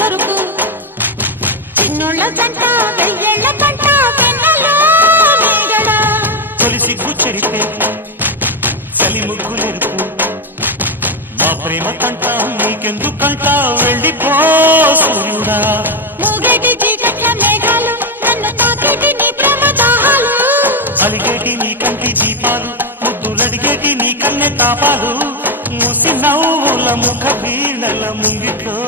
దొరుకు చిన్నోళ్ళ జంట వెయ్యేళ్ల పంట తొలి సిగ్గు చెరిపే చలి ముగ్గులెరుపు మా ప్రేమ కంట నీకెందుకంట వెళ్ళిపో సూర్యుడా మూగేటి చీకట్ల మేఘాలు నన్ను తాకేటి నీ ప్రేమ దాహాలు అలిగేటి నీ కంటి దీపాలు ముద్దులడిగేటి నీ కన్నె తాపాలు మూసి నవ్వుల ముఖ వీణల ముంగిట్లో